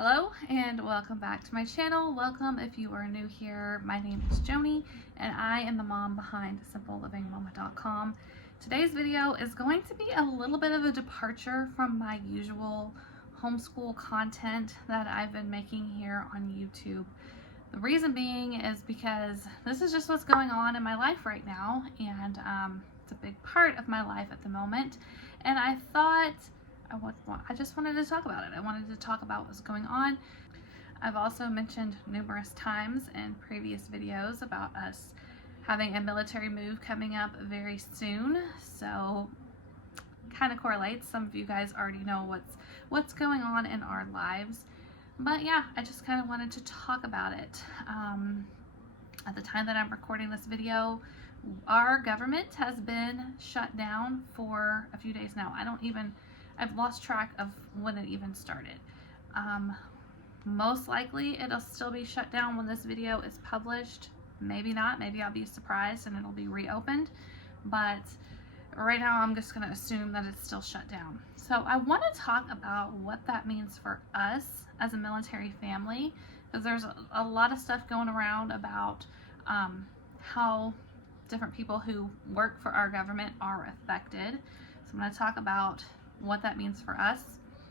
Hello and welcome back to my channel. Welcome if you are new here. My name is Joni and I am the mom behind simplelivingmama.com. Today's video is going to be a little bit of a departure from my usual homeschool content that I've been making here on YouTube. The reason being is because this is just what's going on in my life right now, and it's a big part of my life at the moment, and I thought I just wanted to talk about it. I wanted to talk about what's going on. I've also mentioned numerous times in previous videos about us having a military move coming up very soon, so kind of correlates. Some of you guys already know what's going on in our lives, but yeah, I just kind of wanted to talk about it. At the time that I'm recording this video, our government has been shut down for a few days now. I've lost track of when it even started. Most likely it'll still be shut down when this video is published. Maybe not. Maybe I'll be surprised and it'll be reopened. But right now I'm just going to assume that it's still shut down. So I want to talk about what that means for us as a military family, because there's a lot of stuff going around about how different people who work for our government are affected. So I'm going to talk about what that means for us.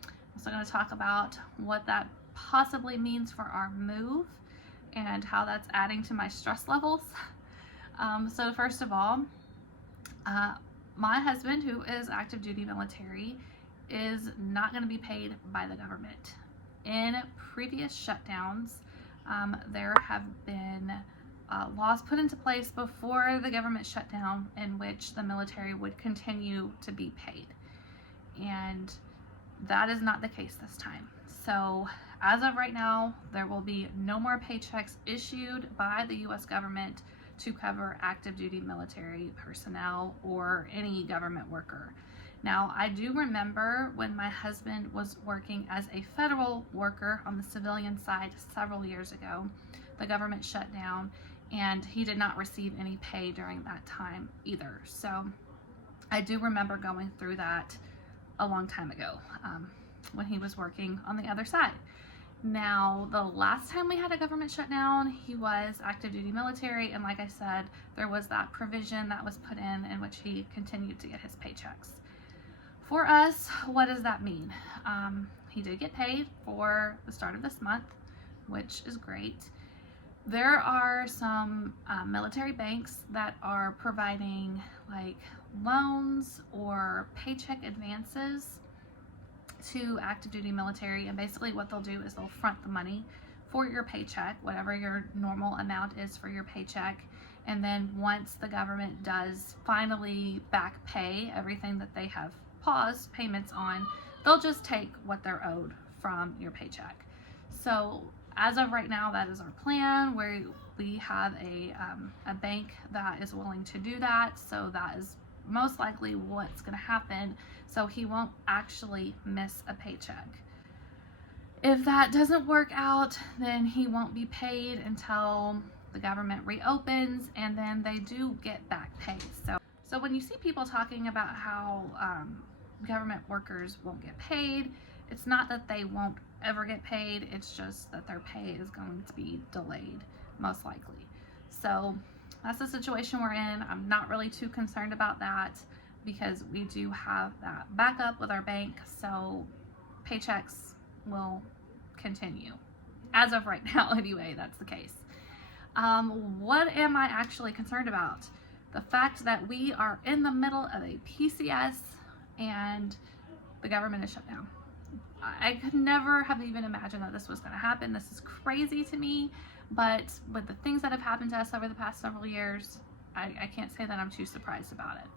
I'm also going to talk about what that possibly means for our move and how that's adding to my stress levels. So first of all, my husband, who is active duty military, is not going to be paid by the government. In previous shutdowns, there have been laws put into place before the government shutdown in which the military would continue to be paid. And that is not the case this time. So as of right now, there will be no more paychecks issued by the U.S. government to cover active duty military personnel or any government worker. Now, I do remember when my husband was working as a federal worker on the civilian side several years ago, the government shut down and he did not receive any pay during that time either. So I do remember going through that a long time ago when he was working on the other side. Now, the last time we had a government shutdown, he was active duty military, and like I said, there was that provision that was put in which he continued to get his paychecks. For us, what does that mean? He did get paid for the start of this month, which is great. There are some military banks that are providing like loans or paycheck advances to active duty military, and basically what they'll do is they'll front the money for your paycheck, whatever your normal amount is for your paycheck, and then once the government does finally back pay everything that they have paused payments on, they'll just take what they're owed from your paycheck. So as of right now, that is our plan, where we have a bank that is willing to do that. So that is most likely what's going to happen. So he won't actually miss a paycheck. If that doesn't work out, then he won't be paid until the government reopens, and then they do get back pay. So when you see people talking about how government workers won't get paid, it's not that they won't ever get paid, it's just that their pay is going to be delayed, most likely. So that's the situation we're in. I'm not really too concerned about that because we do have that backup with our bank, so paychecks will continue. As of right now, anyway, that's the case. What am I actually concerned about? The fact that we are in the middle of a PCS and the government is shut down. I could never have even imagined that this was going to happen. This is crazy to me, but with the things that have happened to us over the past several years, I can't say that I'm too surprised about it.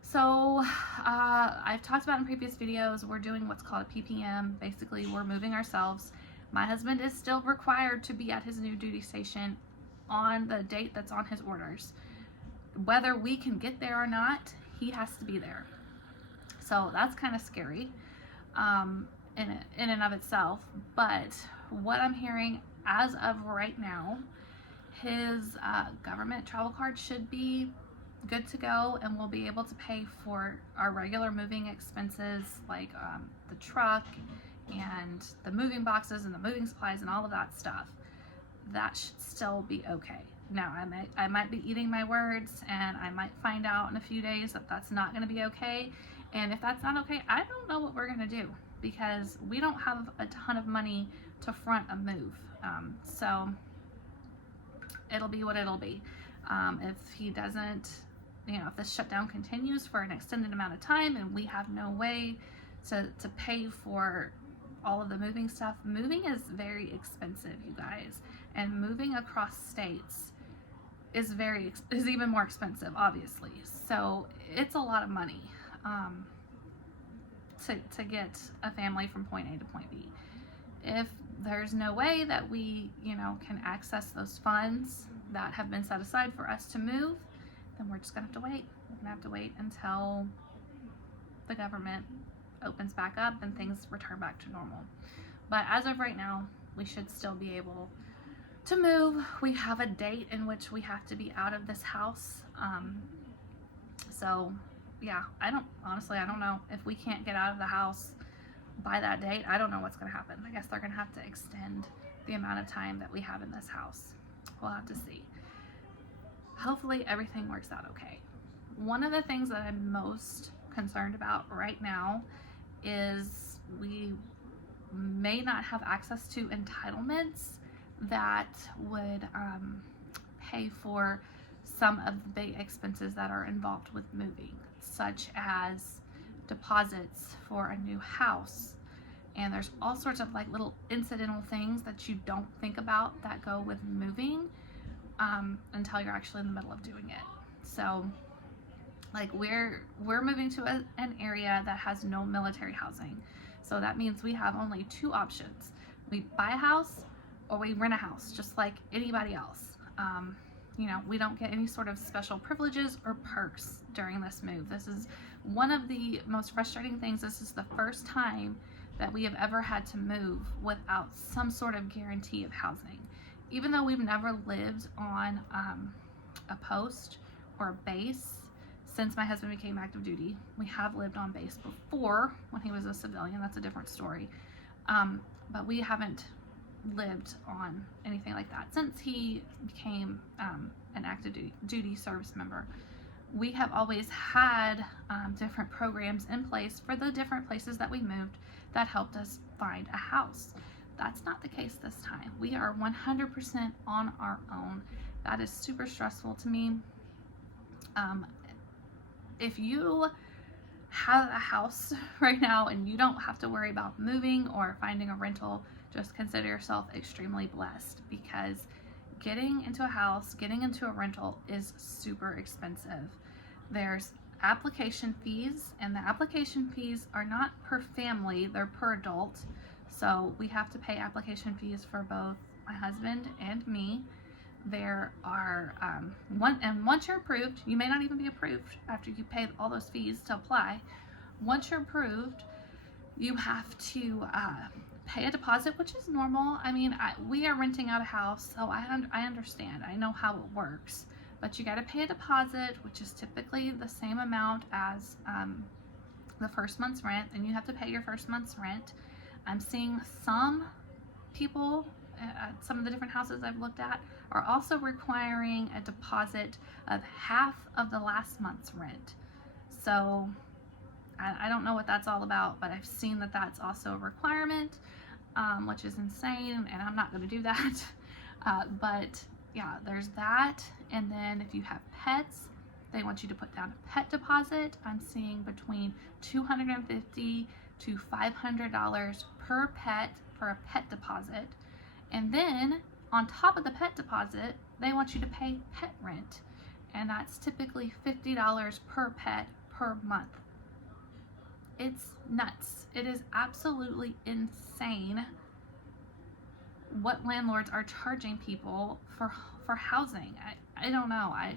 So I've talked about in previous videos, we're doing what's called a PPM. Basically, we're moving ourselves. My husband is still required to be at his new duty station on the date that's on his orders. Whether we can get there or not, he has to be there. So that's kind of scary in and of itself. But what I'm hearing as of right now, his government travel card should be good to go, and we'll be able to pay for our regular moving expenses like the truck and the moving boxes and the moving supplies and all of that stuff, that should still be okay. Now, I might be eating my words, and I might find out in a few days that that's not going to be okay. And if that's not okay, I don't know what we're going to do, because we don't have a ton of money to front a move. So it'll be what it'll be. If he doesn't, if this shutdown continues for an extended amount of time and we have no way to pay for all of the moving stuff, moving is very expensive, you guys. And moving across states is even more expensive, obviously. So it's a lot of money to get a family from point A to point B. If there's no way that we, can access those funds that have been set aside for us to move, then we're just gonna have to wait. We're gonna have to wait until the government opens back up and things return back to normal. But as of right now, we should still be able to move. We have a date in which we have to be out of this house. So yeah, I don't know if we can't get out of the house by that date. I don't know what's going to happen. I guess they're going to have to extend the amount of time that we have in this house. We'll have to see. Hopefully everything works out okay. One of the things that I'm most concerned about right now is we may not have access to entitlements that would pay for some of the big expenses that are involved with moving, such as deposits for a new house. And there's all sorts of like little incidental things that you don't think about that go with moving until you're actually in the middle of doing it. So like we're moving to an area that has no military housing. So that means we have only two options. We buy a house or we rent a house, just like anybody else. We don't get any sort of special privileges or perks during this move. This is one of the most frustrating things. This is the first time that we have ever had to move without some sort of guarantee of housing. Even though we've never lived on a post or a base since my husband became active duty. We have lived on base before when he was a civilian. That's a different story. But we haven't lived on anything like that since he became an active duty service member. We have always had different programs in place for the different places that we moved that helped us find a house. That's not the case this time. We are 100% on our own. That is super stressful to me. If you have a house right now and you don't have to worry about moving or finding a rental, just consider yourself extremely blessed, because getting into a house, getting into a rental is super expensive. There's application fees, and the application fees are not per family, they're per adult. So we have to pay application fees for both my husband and me. There are once you're approved, you may not even be approved after you pay all those fees to apply. Once you're approved, you have to pay a deposit, which is normal. I mean, we are renting out a house, so I understand. I know how it works. But you got to pay a deposit, which is typically the same amount as the first month's rent, and you have to pay your first month's rent. I'm seeing some people at some of the different houses I've looked at are also requiring a deposit of half of the last month's rent. So I don't know what that's all about, but I've seen that that's also a requirement, which is insane, and I'm not going to do that. But yeah, there's that. And then if you have pets, they want you to put down a pet deposit. I'm seeing between $250 to $500 per pet for a pet deposit. And then on top of the pet deposit, they want you to pay pet rent. And that's typically $50 per pet per month. It's nuts. It is absolutely insane what landlords are charging people for housing. I don't know. I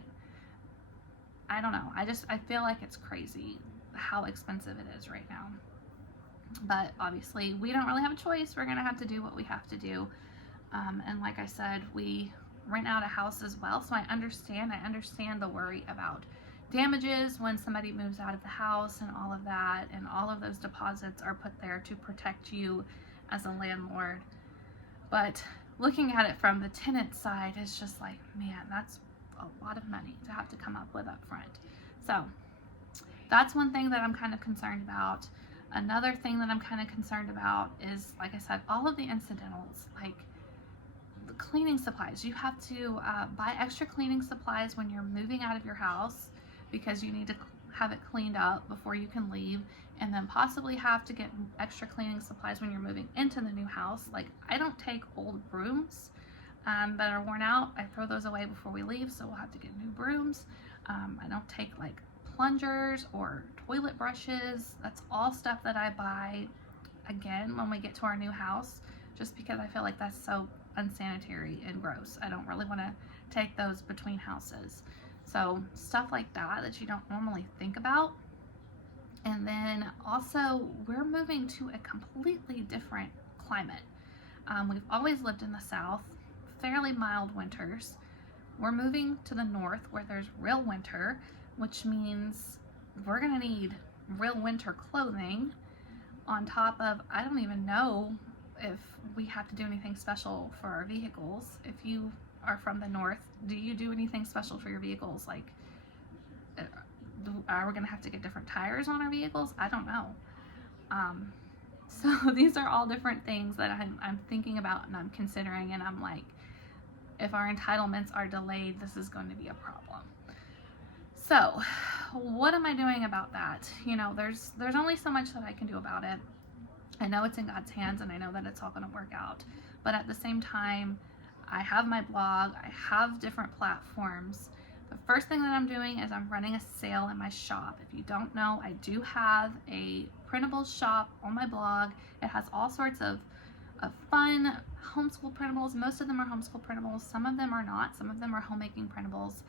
don't know. I feel like it's crazy how expensive it is right now. But obviously we don't really have a choice. We're gonna have to do what we have to do. And like I said, we rent out a house as well, so I understand the worry about damages when somebody moves out of the house and all of that, and all of those deposits are put there to protect you as a landlord. But looking at it from the tenant side, it's just like, man, that's a lot of money to have to come up with up front. So that's one thing that I'm kind of concerned about. Another thing that I'm kind of concerned about is, like I said, all of the incidentals, like the cleaning supplies. You have to buy extra cleaning supplies when you're moving out of your house because you need to have it cleaned up before you can leave, and then possibly have to get extra cleaning supplies when you're moving into the new house. Like, I don't take old brooms that are worn out. I throw those away before we leave, so we'll have to get new brooms. I don't take like plungers or toilet brushes. That's all stuff that I buy again when we get to our new house, just because I feel like that's so unsanitary and gross. I don't really want to take those between houses. So stuff like that you don't normally think about. And then also, we're moving to a completely different climate. We've always lived in the South, fairly mild winters. We're moving to the North where there's real winter, which means we're gonna need real winter clothing on top of, I don't even know if we have to do anything special for our vehicles. If you are from the North, do you do anything special for your vehicles? Like, are we gonna have to get different tires on our vehicles? I don't know. So these are all different things that I'm thinking about and I'm considering, and I'm like, if our entitlements are delayed, this is going to be a problem. So what am I doing about that? You know, there's only so much that I can do about it. I know it's in God's hands, and I know that it's all going to work out. But at the same time, I have my blog, I have different platforms. The first thing that I'm doing is I'm running a sale in my shop. If you don't know, I do have a printables shop on my blog. It has all sorts of fun homeschool printables. Most of them are homeschool printables. Some of them are not. Some of them are homemaking printables.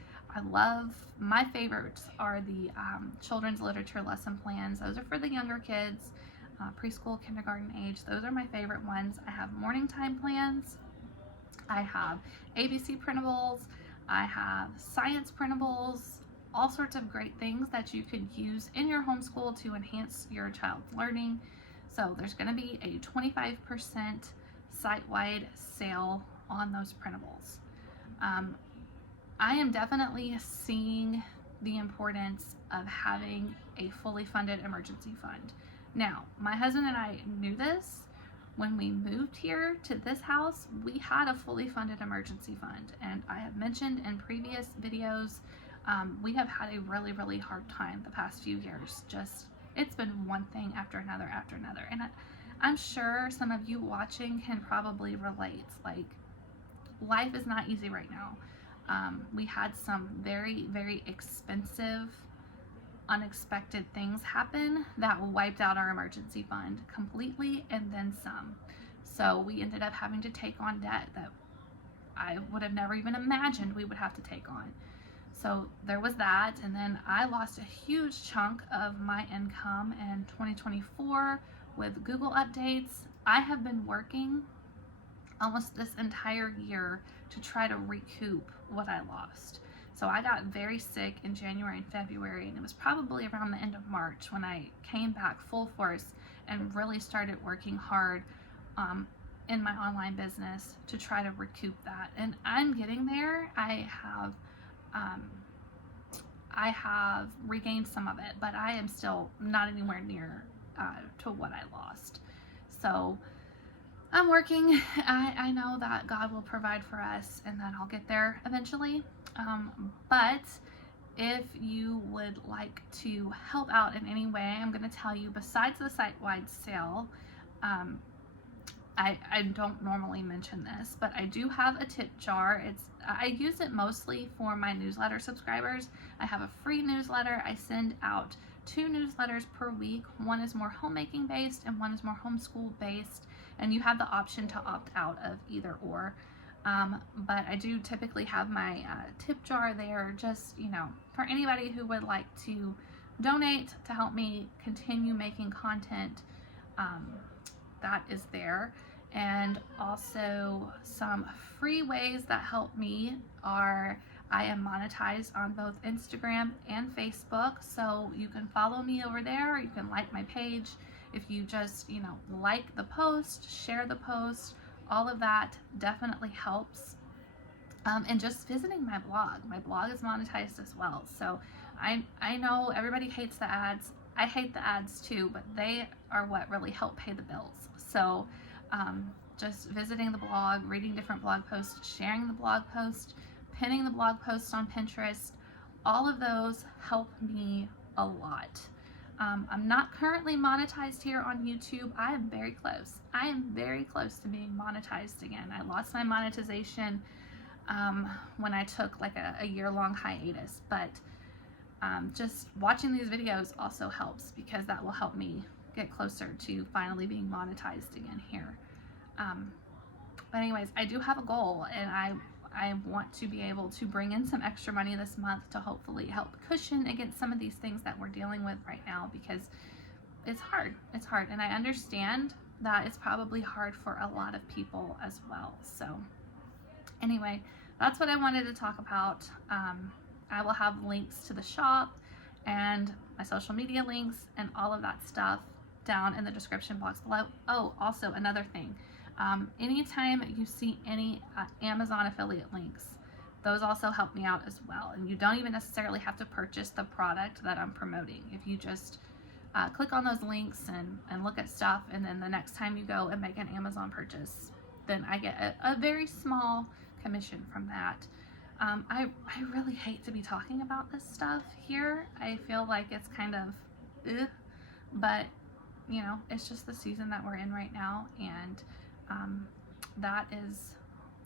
My favorites are the children's literature lesson plans. Those are for the younger kids, preschool, kindergarten age. Those are my favorite ones. I have morning time plans. I have ABC printables. I have science printables, all sorts of great things that you could use in your homeschool to enhance your child's learning. So there's going to be a 25% site-wide sale on those printables. I am definitely seeing the importance of having a fully funded emergency fund. Now, my husband and I knew this. When we moved here to this house, we had a fully funded emergency fund, and I have mentioned in previous videos, we have had a really, really hard time the past few years. It's been one thing after another, and I'm sure some of you watching can probably relate. Like, life is not easy right now. We had some very, very expensive, unexpected things happen that wiped out our emergency fund completely and then some. So we ended up having to take on debt that I would have never even imagined we would have to take on. So there was that, and then I lost a huge chunk of my income in 2024 with Google updates. I have been working almost this entire year to try to recoup what I lost. So I got very sick in January and February, and it was probably around the end of March when I came back full force and really started working hard in my online business to try to recoup that. And I'm getting there. I have regained some of it, but I am still not anywhere near to what I lost. So I'm working. I know that God will provide for us and that I'll get there eventually. But if you would like to help out in any way, I'm going to tell you, besides the site-wide sale, I don't normally mention this, but I do have a tip jar. I use it mostly for my newsletter subscribers. I have a free newsletter. I send out 2 newsletters per week. One is more homemaking based and one is more homeschool based, and you have the option to opt out of either or. But I do typically have my tip jar there, just, for anybody who would like to donate to help me continue making content. That is there. And also some free ways that help me are I am monetized on both Instagram and Facebook, so you can follow me over there. You can like my page. If you just, like the post, share the post, all of that definitely helps. And just visiting my blog. My blog is monetized as well. So I know everybody hates the ads. I hate the ads too, but they are what really help pay the bills. So just visiting the blog, reading different blog posts, sharing the blog post, pinning the blog post on Pinterest, all of those help me a lot. I'm not currently monetized here on YouTube. I am very close. I am very close to being monetized again. I lost my monetization when I took like a year-long hiatus, but just watching these videos also helps, because that will help me get closer to finally being monetized again here. But anyways, I do have a goal, and I want to be able to bring in some extra money this month to hopefully help cushion against some of these things that we're dealing with right now, because it's hard. It's hard, and I understand that it's probably hard for a lot of people as well. So anyway, that's what I wanted to talk about. I will have links to the shop and my social media links and all of that stuff down in the description box below. Oh, also another thing. Anytime you see any Amazon affiliate links, those also help me out as well. And you don't even necessarily have to purchase the product that I'm promoting. If you just click on those links and look at stuff, and then the next time you go and make an Amazon purchase, then I get a very small commission from that. I really hate to be talking about this stuff here. I feel like it's kind of but it's just the season that we're in right now, and that is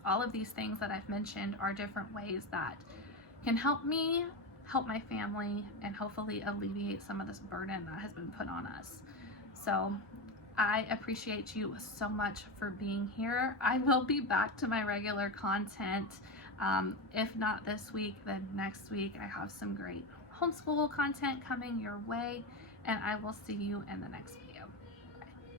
all of these things that I've mentioned are different ways that can help me, help my family, and hopefully alleviate some of this burden that has been put on us. So I appreciate you so much for being here. I will be back to my regular content. If not this week, then next week. I have some great homeschool content coming your way, and I will see you in the next video.